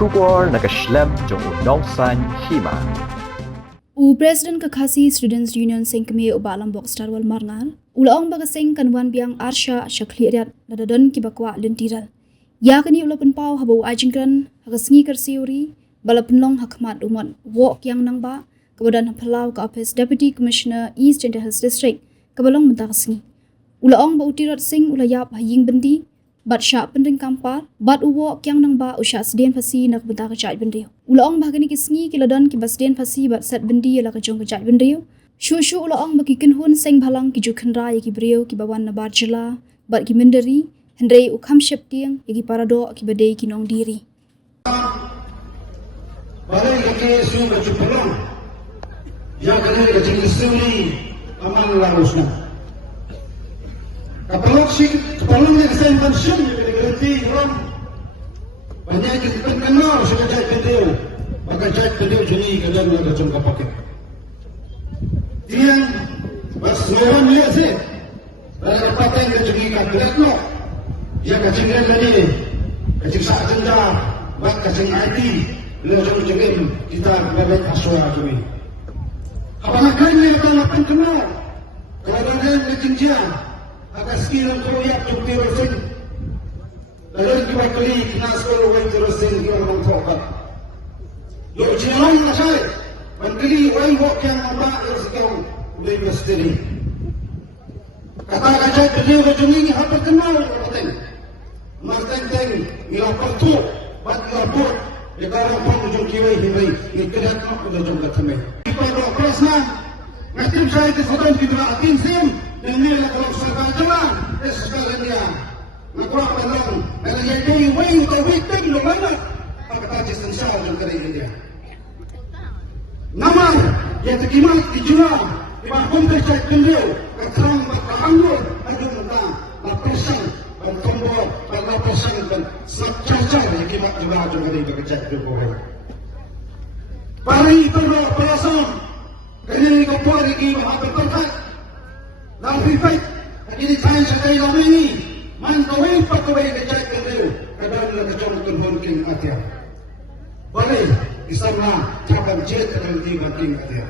Shubor nakashlem jong unong san hima. President Kakasi Students Union Sengkeme ubalam box starwal marngal. Ulaong bagaseng kanwan biang Arsha Shakhliat nadadon kibakwa lentiral. Yakni ulapan pau habau ajingkran hagasngi kersiuri balapenlong hakmat umon wok yang nangba kebadan Palau ke Office Deputy Commissioner East and Hills District kebalong mentakasngi. Ulaong ba utirat sing ulayap haying bendi bat syak pendeng kampar bat uwok yang nangba usyak sedien fasi nak bentak kejat bendriu. Ulaong bahagani kisngi kiladon kibasdien fasi bat set bendi yala kejong kejat bendriu. Shu ulaong bagi kenhun seng balang kiju kenra yaki beriu kibawan nabar jela bat kimenderi hendrei ukam syeptiang yaki parado kibadei kinong diri. Balai kaki su baju pelang, ya kena kecil suri aman larusnya. Kapalongnya kesan pensiun juga diganti orang banyak kita kenal sudah jahit video, maka jahit video jadi kadang ada jangka pakai. Tiang bas lawan dia sih, ada paten kecil kabinet no, dia kecil lagi, kecil saat jenda, bak kecil IT. Beliau jauh-jauh kita berbalik aswa kami. Apalagi ini adalah penkenal. Kalau ada kecintian, akan sekian proyek untuk terosin. Lalu kita kali kena sekolah orang terosin kita orang fokat. Lalu jalan asal, menkali orang wak yang nampak terosin dari misteri. Kata kaca beliau jauh ini apa kenal orang Marteng, ilah pertu, bat ilah buat. Sekarang pun ujung kiri himai, ikhtiar nak ujung ketemu. Kita berkerasnya, nasib saya itu sudah kita atin sim, dan ini adalah kalau serba jalan, sekarang dia. Nakwa pelang, kalau yang ini wing atau weekend lo mana? Apa tajis tensal ujung kiri dia. Nama yang terkimat dijual, dibahun tercait beliau, keterang beranggur, ada muka, berpersang. Tombol, pada pesan dan secacar yang kimat juga ujung kali berkecak berbohong. Pari terlalu perasaan, kerana kapal lagi mahabat terkat. Lalu fight, ini saya sekali lama ini, mantawin patawai kecak beliau, kadang nak kecak turun king atia. Balik, isama cabang jet dan tiga king atia.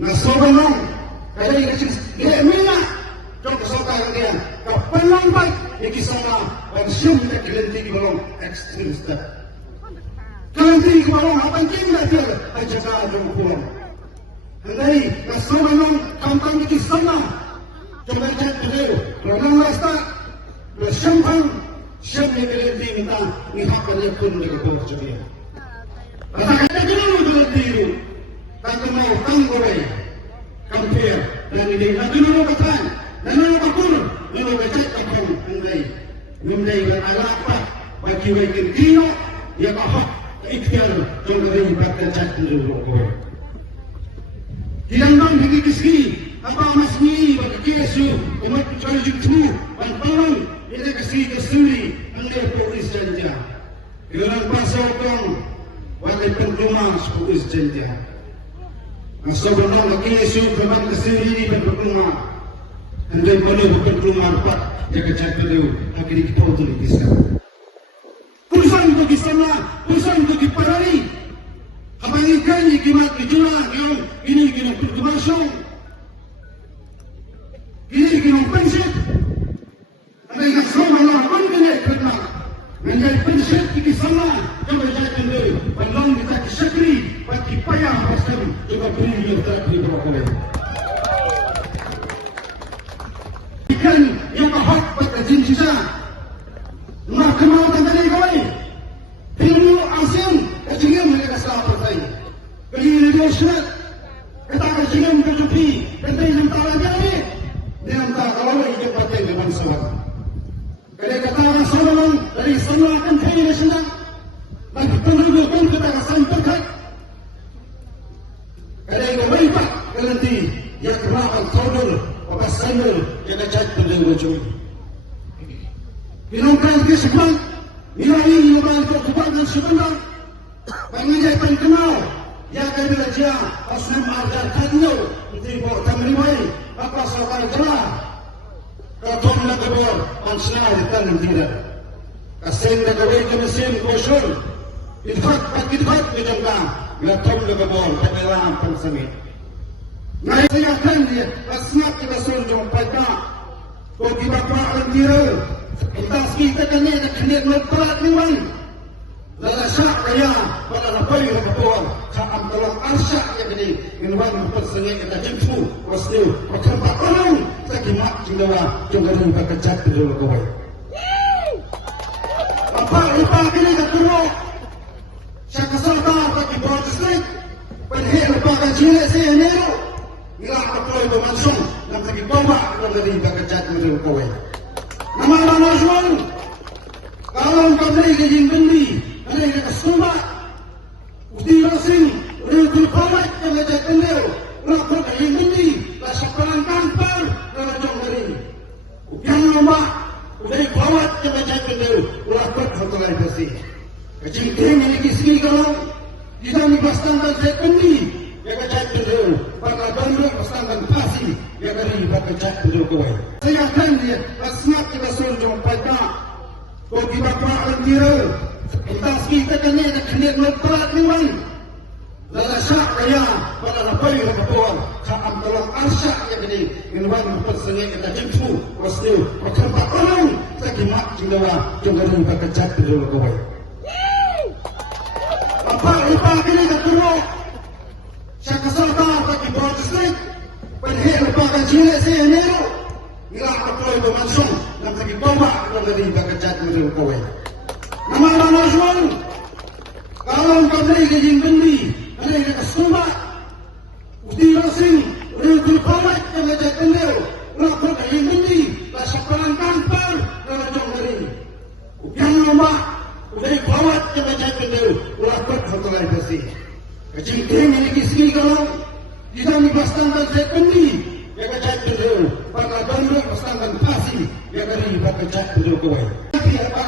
Nasobanong, kadang kecil dia minat. Contoh sokan dia, kapan lambat yang kisahnya pensiun tak diganti di balong ekstrim step. Ganti di balong apa yang kita dia ajaga ada pulang. Hendai nasional non kampung di sana, coba cek dulu. Kalau nasta, bersampang, siapa yang diganti minta mihak dia pun mereka boleh jadi. Kata dulu diganti itu, tak mau tanggulai, kampir dan ini nanti dulu betul. Lalu bakul, lalu becak kapal mendai beralapa bagi wakil kino, ya kahak ikhtiar jangkauan berkecak dulu. Dilambang bagi kiski, apa masni bagi kesu, umat cari jutu, bantuan ini kiski kesuri, anda polis janja. Orang pasal kong, wajib penrumah polis janja. Nasobanong bagi kesu, umat kesuri ini berrumah. Hendai boleh bukan rumah empat jaga jaga dulu akhirnya kita untuk bisa. Urusan untuk sana, urusan untuk diparani. Apa ini kan kimat dijual, ini kimat berkemasuk, ini kimat pensiun. Ada yang sama lah pun kena kerana menjadi pensiun di sana jaga jaga dulu. Belum kita disekri, bagi payah pasal juga beri yang tak diberlakukan. Ikan yang mahal pada jenis sisa, maka mau tentang kau. Tiru asin, kecilnya mereka salah partai. Kali ini surat, kata kecilnya mencuci, kata yang tak ada ni, dia tak kalau itu partai dengan salah. Kali kata orang salah dari semua akan kaya di sana, lagi penduduk pun kita kesan terkait. Kali itu mereka nanti yang kerabat saudara. Apa sahaja yang cat berdeng wujud. Binongkan kesempatan, nilai binongkan kesempatan sebentar. Pengajar penkenal, yang kami belajar asal marga tanyo, itu buat kami mai. Apa soal jelah? Katon nak kebor, ansna hitam tidak. Kasen nak kebor mesin kosong. Idfat kejangka, gatong legabol, kamera pansangit. Ngai sayangkan dia, asnat kita sunjung pada, kau tiba kuat tira, entas kita kene kene lepas liwan. Lala syak kaya, pada lapai legabol, kaam tolong arsyak yang ini, minuan pansangit kita jempu, wasdu, macampak orang, sakimak jinggawa, junggaran berkejat dulu kawai. Apa kini dah turun. Saya keserta bagi protestan. Perhil pakai cilik saya nero. Ila aku itu langsung dan bagi tombak dan dari berkejat dulu kawai. Nama semua. Kalau engkau beri kejing bendi, ada yang kesumba. Usti rasing, udah kawat yang berkejat bendel. Lapor kejing bendi, rasa perang kampar dan rajong dari. Ukian lomba. Udah kawat yang berkejat bendel. Lapor hotelai bersih. Kecil kering ini kisih kalau kita dipasangkan saya pendi, ya kecil berdua. Pada bandar pasangkan pasi, ya kali berkecil berdua kawai. Saya akan dia asnat kita sunjung pada, kau tiba kuat tira, entas kita kene lepas liwan. Lala syak kaya, pada lapai legabol, kaam tolong arsyak yang ini, minuan pansangit kita jempu, wasdu, macampak orang, sakimak jinggawa, junggaran berkecil berdua kawai. Apa kini dah turun. Saya keserta bagi protestan. Perhil pakai cilik saya nero. Ila aku itu langsung dan bagi tombak dan dari berkejat dulu kawai. Nama semua. Kalau engkau beri kejing bendi, ada yang kesumba. Usti rasing, udah kawat yang berkejat bendel. Lapor kejing bendi, rasa perang kampar dan rajong dari. Ukian lomba. Udah kawat yang berkejat bendel. Lapor hotelai bersih. Kecil kering ini kisih kalau kita dipasangkan saya pendi, ya kecil berdua. Pada bandar pasangkan pasi, ya kali berkecil berdua kawai.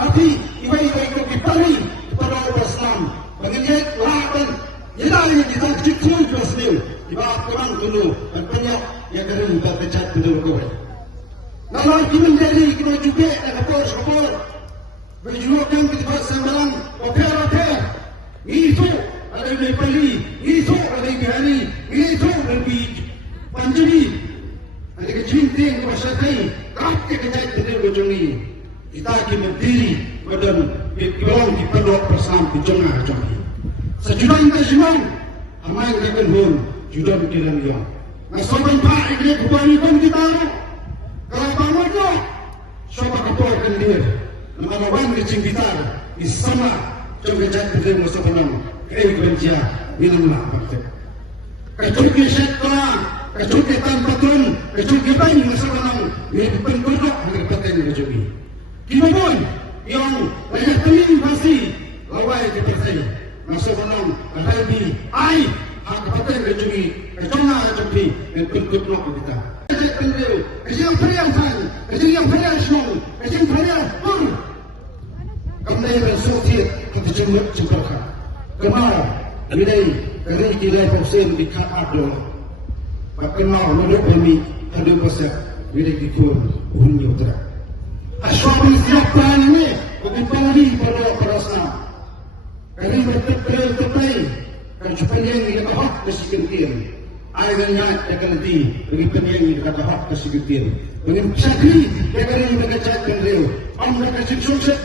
Api, ibai kopi pari pada orang Islam. Pengingat lahan, jadi kita kecil bersih. Tiba kurang dulu dan banyak ya kali berkecil berdua kawai. Kalau kita menjadi kita juga dan kapor. Berjuangkan kita sembilan oper. Itu ada yang beli, itu ada yang hari, itu lebih panjang. Ada kecintaan masyarakat, kakek kita tidak berjumpa. Kita akan berdiri pada orang di pondok bersama di jemaah. Sejudan kejudan, amai kita pun judan kita dia. Masalah pak ini bukan kita. Kalau bangun tu, siapa ketua kendir. Nama orang kecil kita di sana. Coba cakap dengan masa penang. Kerja minumlah waktu. Kecuali sekolah, kecuali tempatun, kecuali banyak masalah. Ini penduduk yang berkaitan dengan kecuali. Kita pun yang banyak temin pasti lawai kita saya. Masa penang ada di ai hak berkaitan kecuali. Kecuali yang penduduk kita. Kecuali pria san, kecuali pria semua, kecuali pria pun. Kami bersuci kita cukupkan. Kemana? Ini dari kita persen di kapal. Kenal menurut kami ada pasal bila kita unjuk terak. Asal siapa ini? Bagaimana pada perasaan? Kami berterima kan supaya yang kita hak kesekian. Airnya terganti bagaimana yang kita hak kesekian. Dengan sakri yang kita cakap anda kasih sukses.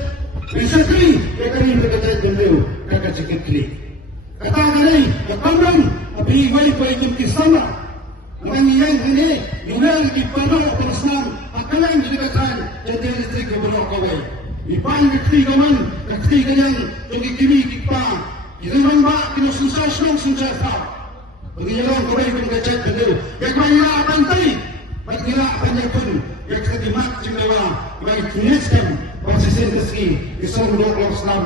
Sakri yang kita cakap kakak sekretari. Kata kali, kapan tapi baik kita sama. Mengingat ini juga di pada Islam akan dikatakan jadi listrik berlaku kawai. Ipan ketigaman, ketigaman bagi kini kita. Kita membak kita susah tak. Bagi orang kawai pun kecil betul. Yang banyak bantai, banyak banyak pun. Yang ketimak juga baik tuliskan. Pasien rezeki, Islam Islam